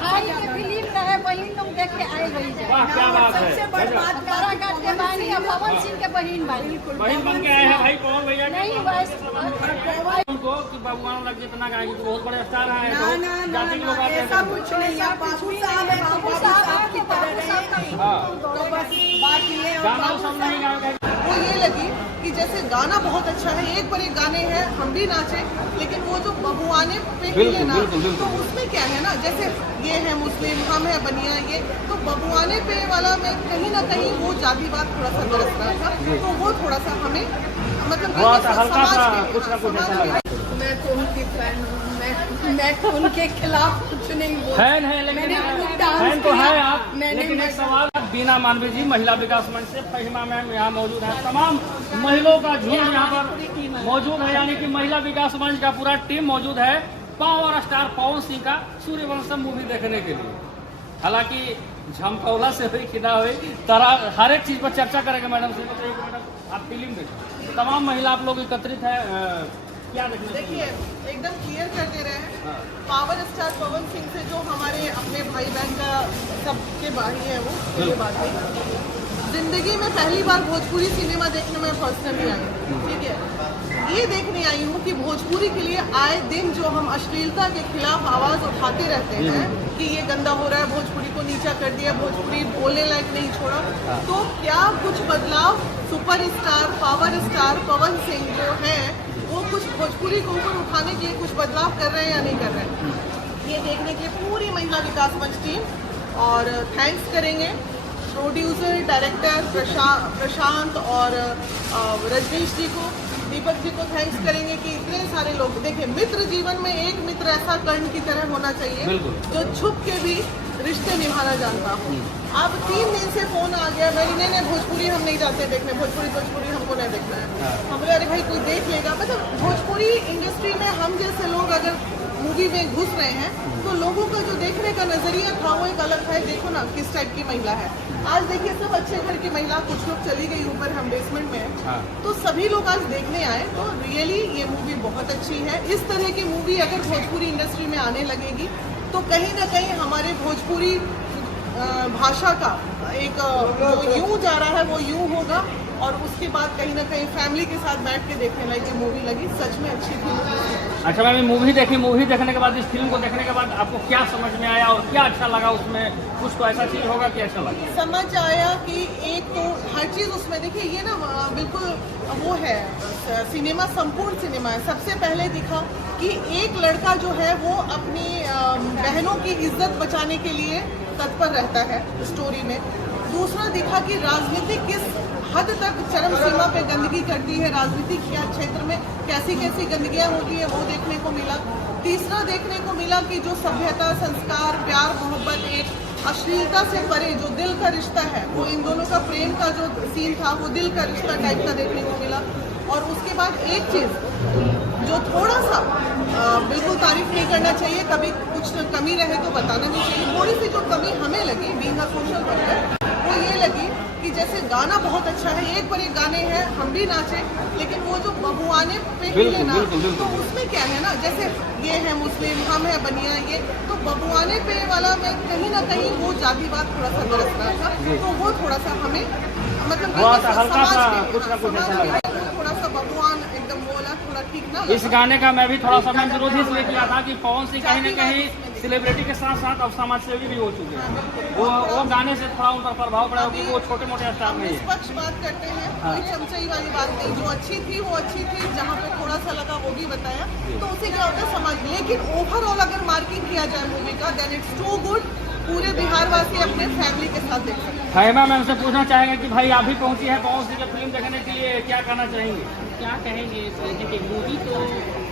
भाई के फिल्म रहे बहन लोग देख के आए गई वाह क्या बात है। ताराकाट के बानी और पवन सिंह के बहन बानी बहन बन के आए हैं भाई पवन भैया नहीं बस उनको कि भगवान लग जितना गाएंगे तो बहुत बड़े स्टार हैं तो जाति के लोग आते हैं ऐसा कुछ नहीं है। बाबू साहब है, बाबू साहब की तरह रहे। हाँ तो बस बात ये है। और गाना बाबू सब नहीं गाएंगे वो ये लगी कि जैसे गाना बहुत अच्छा है, एक पर एक गाने हैं, हम भी नाचे, लेकिन वो जो बबुआने पे हिले ना, तो उसमें क्या है ना, जैसे ये है मुस्लिम, हम है बनिया, ये तो बबुआने पे वाला में कहीं ना कहीं वो जातिवाद थोड़ा सा बरस रहा था, तो वो थोड़ा सा हमें मतलब हल्का सा कुछ ना कुछ ऐसा लगा। मैं तो उनकी फैन हूँ। मैं तो उनके खिलाफ कुछ नहीं बोल। फैन है लेकिन फैन तो है आप, लेकिन एक सवाल बीना मानवी जी महिला विकास मंच से फहिमा मैम यहाँ मौजूद है, तमाम महिलाओं का झुंड यहाँ पर मौजूद है, यानी कि महिला विकास मंच का पूरा टीम मौजूद है पावर स्टार पवन सिंह का सूर्यवंशम मूवी देखने के लिए। हालांकि झमकौला से हुई खिदा हुई तरह हर एक चीज पर चर्चा करेंगे मैडम से। मैडम आप फिल्म देखो, तमाम महिला आप लोग एकत्रित है, क्या देखने? देखिए एकदम क्लियर कर दे रहे हैं, पावर स्टार पवन सिंह से जो हमारे अपने भाई बहन का सबके भाई है वो, ये बात है। जिंदगी में पहली बार भोजपुरी सिनेमा देखने में पर्सनली आई हूँ, ठीक है। ये देखने आई हूँ कि भोजपुरी के लिए आए दिन जो हम अश्लीलता के खिलाफ आवाज उठाते रहते हैं कि ये गंदा हो रहा है, भोजपुरी को नीचा कर दिया, भोजपुरी बोलने लायक नहीं छोड़ा, तो क्या कुछ बदलाव superstar power star Pawan Singh जो है वो कुछ भोजपुरी को ऊपर उठाने के लिए कुछ बदलाव कर रहे हैं या नहीं कर रहे हैं, ये देखने के लिए पूरी महिला विकास मंच टीम और थैंक्स करेंगे प्रोड्यूसर डायरेक्टर प्रशांत और रजनीश जी को, दीपक जी को थैंक्स करेंगे कि इतने सारे लोग। देखिए मित्र जीवन में एक मित्र ऐसा कर्ण की तरह होना चाहिए जो छुप के भी रिश्ते निभाना जानता हो। अब 3 दिन से फोन आ गया, नहीं भोजपुरी हम नहीं जाते देखने, भोजपुरी हमको नहीं देखना है। हम बोले अरे भाई कोई देख लेगा, मतलब भोजपुरी इंडस्ट्री में हम जैसे लोग अगर मूवी में घुस रहे हैं तो लोगों का जो देखने का नजरिया था वो एक अलग है। देखो ना किस टाइप की महिला है, आज देखिए सब अच्छे घर की महिला, कुछ लोग चली गई ऊपर, हम बेसमेंट में हैं, तो सभी लोग आज देखने आए, तो रियली ये मूवी बहुत अच्छी है। इस तरह की मूवी अगर भोजपुरी इंडस्ट्री में आने लगेगी तो कहीं ना कहीं हमारे भोजपुरी भाषा का एक जो यूं जा रहा है वो यूं होगा, और उसके बाद कहीं ना कहीं फैमिली के साथ बैठ के देखने लायक ये मूवी लगी, सच में अच्छी थी। अच्छा मैम मूवी देखी, मूवी देखने के बाद इस फिल्म को देखने के बाद आपको क्या समझ में आया और क्या अच्छा लगा उसमें? कुछ तो ऐसा चीज होगा कि अच्छा लगा? समझ आया कि एक तो हर चीज़ उसमें, देखिए ये ना बिल्कुल वो है सिनेमा, संपूर्ण सिनेमा है। सबसे पहले दिखा कि एक लड़का जो है वो अपनी बहनों की इज्जत बचाने के लिए तत्पर रहता है स्टोरी में। दूसरा दिखा कि राजनीति किस हद तक चरम सीमा पे गंदगी करती है, राजनीतिक क्षेत्र में कैसी कैसी गंदगियां होती है वो देखने को मिला। तीसरा देखने को मिला कि जो सभ्यता, संस्कार, प्यार, मोहब्बत, एक अश्लीलता से परे जो दिल का रिश्ता है, वो इन दोनों का प्रेम का जो सीन था वो दिल का रिश्ता टाइप का देखने को मिला। और उसके बाद एक चीज़ जो थोड़ा सा बिल्कुल तारीफ नहीं करना चाहिए, कभी कुछ कमी रहे तो बताना भी चाहिए, थोड़ी सी जो कमी हमें लगी बीइंग अ सोशल वर्कर वो ये लगी कि जैसे गाना बहुत अच्छा है, एक पर एक गाने हैं, हम भी नाचे, लेकिन वो जो बबुआने पे हिले ना, तो उसमें क्या है ना, जैसे ये है मुस्लिम, हम है बनिया, ये तो बबुआने पे वाला में कहीं ना कहीं वो जातिवाद थोड़ा सा बरस रहा था, तो वो थोड़ा सा हमें मतलब हल्का सा कुछ ना कुछ ऐसा लगा। थोड़ा सा बबुआन एकदम बोला थोड़ा ठीक ना। इस गाने का मैं भी थोड़ा सा विरोध इसलिए किया था कि पवन सिंह कहीं ना कहीं सेलिब्रिटी के साथ साथ अब समाज सेवी भी हो चुके हैं, वो गाने से थोड़ा उन पर प्रभाव पड़ा क्योंकि वो छोटे मोटे स्टार नहीं है। निष्पक्ष बात करते हैं, कोई चमचाई वाली बात नहीं, जो अच्छी थी वो अच्छी थी, जहाँ पे थोड़ा सा लगा वो भी बताया, तो उसे क्या होता है समाज। लेकिन ओवरऑल अगर मार्किंग किया जाए मूवी का, देन इट्स टू गुड, पूरे बिहार वासी अपने फैमिली के साथ देख सकते हैं। फहिमा मैम से पूछना चाहेंगे कि भाई आप भी पहुंची है पवन सिंह की फिल्म देखने के लिए, क्या कहना चाहेंगे? क्या कहेंगे, देखिए मूवी तो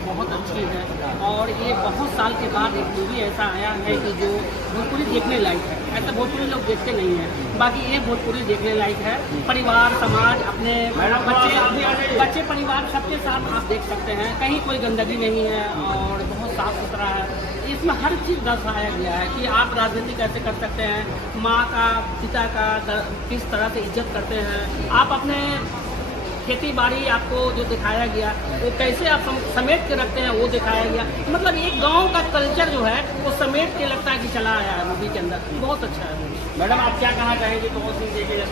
बहुत अच्छी है और ये बहुत साल के बाद एक मूवी ऐसा आया है कि जो भोजपुरी देखने लायक है। ऐसा भोजपुरी लोग देखते नहीं हैं, बाकी ये भोजपुरी देखने लायक है। परिवार, समाज, अपने बच्चे परिवार सबके साथ आप देख सकते हैं, कहीं कोई गंदगी नहीं है और बहुत साफ सुथरा है। इसमें हर चीज़ दर्शाया गया है कि आप राजनीति कैसे कर सकते हैं, माँ का, पिता का किस तरह से इज्जत करते हैं, आप अपने खेती बाड़ी आपको जो दिखाया गया, वो कैसे आप समेट के रखते हैं वो दिखाया गया। मतलब एक गांव का कल्चर जो है वो समेट के लगता है कि चला आया है मूवी के अंदर। बहुत अच्छा है मूवी। मैडम आप क्या कहना चाहेंगे पवन सिंह जी के पहले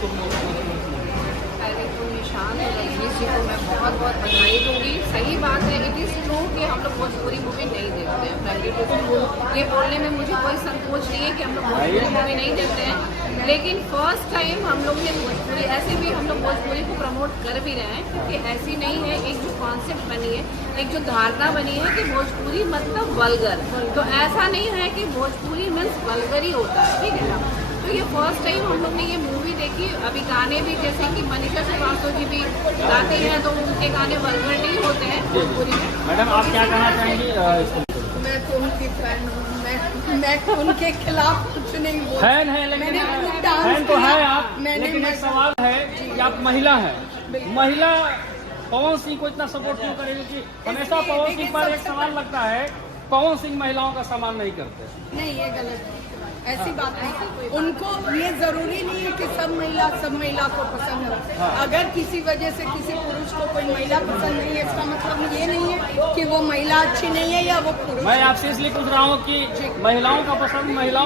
तो निशान और रजनीश जी को मैं बहुत बहुत बधाई दूंगी। सही बात है, इट इज़ ट्रू कि हम लोग भोजपुरी मूवी नहीं देखते हैं। पहले ये बोलने में मुझे कोई संकोच नहीं है कि हम लोग भोजपुरी मूवी नहीं देखते हैं, लेकिन फर्स्ट टाइम हम लोग ये भोजपुरी, ऐसे भी हम लोग भोजपुरी को प्रमोट कर भी रहे हैं, क्योंकि ऐसी नहीं है। एक जो कॉन्सेप्ट बनी है, एक जो धारणा बनी है कि भोजपुरी मतलब वल्गर, तो ऐसा नहीं है कि भोजपुरी मीन्स वल्गर ही होता है, ठीक है ना। तो ये फर्स्ट टाइम हम लोग ने ये मूवी देखी। अभी गाने भी जैसे कि मनीषा श्रीवास्तव जी भी गाते हैं, तो उनके गाने वल्गर नहीं होते हैं भोजपुरी में। मैडम आप क्या कहना चाहेंगी? मैं तो उनकी फैन हूँ, मैं तो उनके खिलाफ कुछ नहीं बोल। फैन है लेकिन फैन तो है आप, लेकिन एक सवाल है कि आप महिला हैं, महिला पवन सिंह को इतना सपोर्ट क्यों करेगी? कि हमेशा पवन सिंह पर एक सवाल लगता है, पवन सिंह महिलाओं का सम्मान नहीं करते। नहीं, ये गलत है, ऐसी बात नहीं। उनको ये जरूरी नहीं है कि सब महिला को पसंद हो। अगर किसी वजह से किसी पुरुष को कोई महिला पसंद नहीं है, इसका मतलब ये नहीं है कि वो महिला अच्छी नहीं है या वो पुरुष। मैं आपसे इसलिए पूछ रहा हूँ कि महिलाओं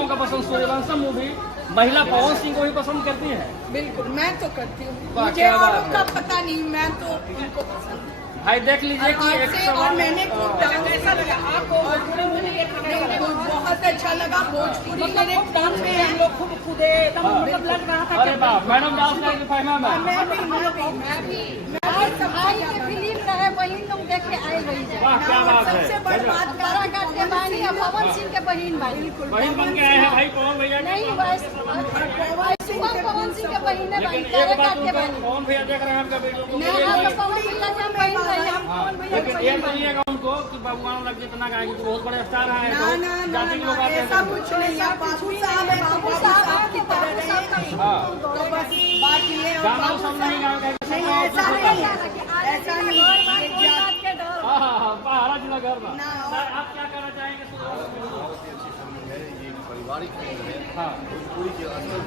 का पसंद सूर्यवंशम मूवी महिला पवन सिंह को ही पसंद करती है। बिल्कुल, मैं तो करती हूँ, मुझे औरों का पता नहीं, मैं तो उनको पसंद। भाई देख लीजिए कि एक और सवाल मैंने खूब ऐसा लगा आपको बहुत अच्छा लगा। भोजपुरी मेरे काम में हम लोग खूब कूदे, मतलब लग रहा था। अरे बाप, मैडम डांस करके फहमा मैं भी आई के फिल्म रहे वही लोग देखे आए रही है। वाह क्या बात है। सबसे बड़ी बात तारा काट के बानी अब पवन सिंह के बहन भाई बहन बन के आए हैं भाई पवन भैया। नहीं पवन सिंह के बहन है भाई, लेकिन तारा एक बात काट के बानी। पवन भैया देख रहे हैं आपका वीडियो को, नहीं हम तो पवन भैया के बहन भाई, हम हाँ, पवन भैया के लेकिन ये बहन भाई। कहिएगा उनको कि भगवान लग जितना गाएंगे तो बहुत बड़े स्टार हैं, ना ना तो ना जाति के लोग आते ऐसा हैं। कुछ नहीं है। बाबू साहब है, बाबू साहब की तरह रहेंगे। हाँ तो बस बात ये है, गाना बाबू सब नहीं साहब गाएंगे। नहीं, ऐसा नहीं है, ऐसा नहीं है। ये क्या- हाँ पहाड़ा जिला घर में। ना। सर आप क्या कहना चाहेंगे? बहुत ही अच्छी फिल्म है, ये पारिवारिक फिल्म है। हाँ भोजपुरी के अंदर